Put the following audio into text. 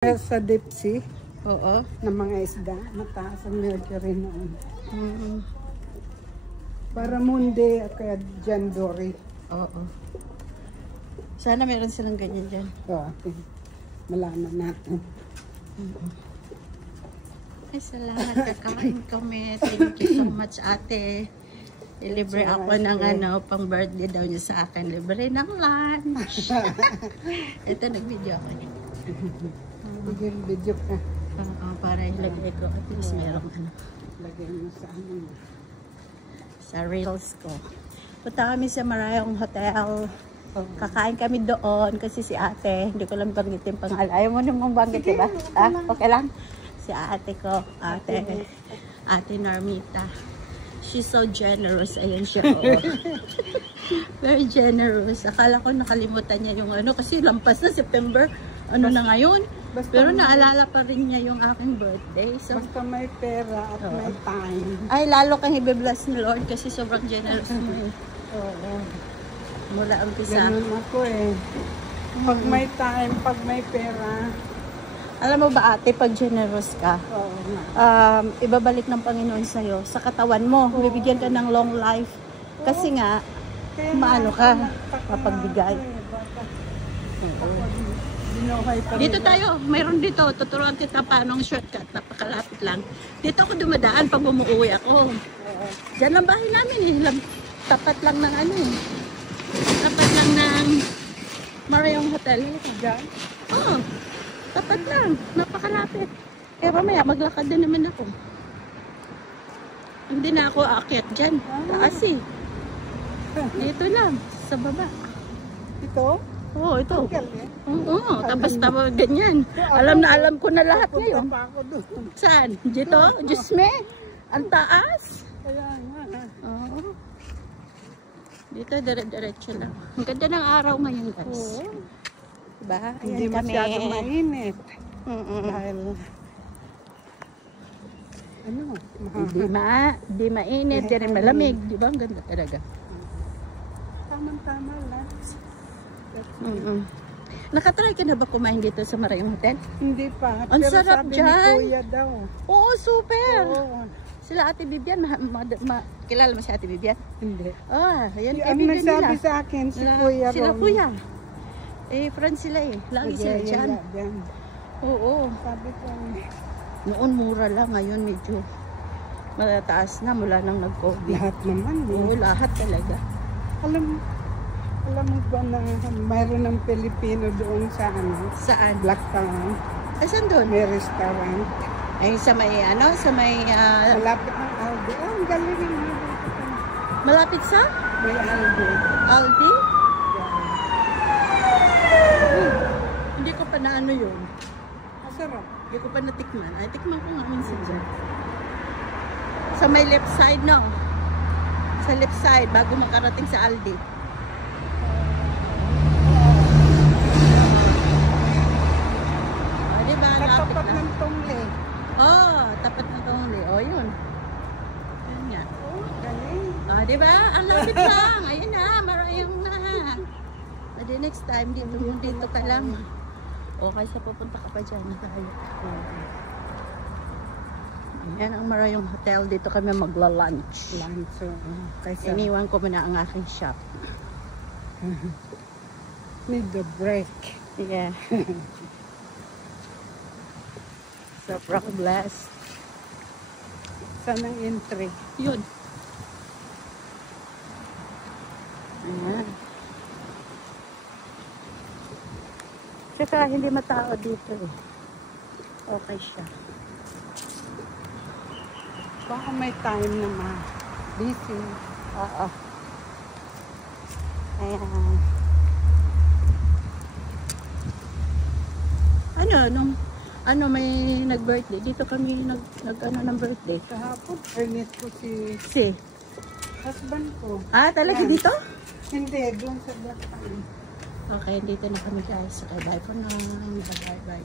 Sa deep sea, Oo. ng mga isda, mataas ang mercury noon. Para Monday at kaya January. Oo. Sana meron silang ganyan dyan. So, malaman natin. Ay, salamat. Kakain kami. Thank you so much, ate. Libre ako ng pang birthday daw niya sa akin. Libre ng lunch. Ito, nag-video ako niya. Bigyan video ka. Oo, para ilagay ko. At least merong Lagay mo sa sa reels ko. Punta kami sa Marayong Hotel. Kakain kami doon kasi si ate, hindi ko lang banggitin pangalan. Ayaw mo namang banggit, diba? Okay lang? Si ate ko, ate Normita. She's so generous. Ayan siya. Very generous. Akala ko nakalimutan niya yung kasi lampas na September. Na ngayon? Pero naalala pa rin niya yung aking birthday. So, basta may pera at may time. Ay, lalo kang i-bless ni Lord kasi sobrang generous mo. Oo. Mula umpisa. Ganun ako Pag may time, pag may pera. Alam mo ba ate, pag generous ka, ibabalik ng Panginoon sa'yo, sa katawan mo, bibigyan ka ng long life. Kasi nga, maano ka, mapagbigay. Dito tayo, mayroon dito, tuturuan kita paano shortcut, napakalapit lang. Dito ako dumadaan pag umuwi ako. Diyan ang bahay namin tapat lang ng tapat lang ng Marayong Hotel. Diyan? Oo, tapat lang, napakalapit. Kaya mamaya maglakad din naman ako. Hindi na ako aakyat dyan, taas Dito lang, sa baba. Ito? Oo, ito. Oo, tapos ganyan. Alam ko na lahat ngayon. Saan? Dito? Diyos me? Ang taas? Oo. Dito, dire-diretso lang. Ang ganda ng araw ngayon, guys. Diba? Hindi masyadong mainit. Dahil, di mainit, di rin malamig. Diba? Ang ganda talaga. Tama-tama lang. Nakatry ka na ba kumain dito sa Marayong Hotel? Hindi pa. Ang sarap sabi dyan. Ni Kuya daw. Oo, super. Oo. Sila Ate Vivian, kilala mo si Ate Vivian? Hindi. Yan Ang nagsabi sa akin, si Kuya Ron. Sila Kuya. Friend sila Lagi sila dyan. Oo. Sabi ko, noon mura lang, ngayon medyo matataas na mula nang nag-COVID. lahat naman. Oo, lahat talaga. Alam mo ba na mayroon ng Pilipino doon sa Saan? Black Town? Saan doon? May restaurant. Ay, sa may Malapit ng Aldi. Ang galing yung malapit sa? may Aldi. Aldi? Hindi ko pa na yun. Masarap. Hindi ko pa natikman. Ay, tikman ko nga minsan dyan. Sa may left side, no? Sa left side, bago makarating sa Aldi. Tapat ng Tongle. Tapat ng Tongle. Yun. Yun nga. Galing. Diba? Ang lapit lang. Ayun na, Marayong na. Next time, dito ka lang. Kaysa pupunta ka pa dyan. Yan ang Marayong Hotel. Dito kami magla-lunch. Iniwan ko muna ang aking shop. Need the break. Yeah. Sobrang blessed. Saan ang entry? Yun. Ayan. Tsaka hindi matao dito Okay siya. Baka may time na busy. Oo. Ayan. May nag-birthday. Dito kami ng birthday. Kahapon, permit ko si husband ko. Talaga dito? Hindi, doon sa Black Town. Okay, dito na kami guys. Okay, bye for now. Bye.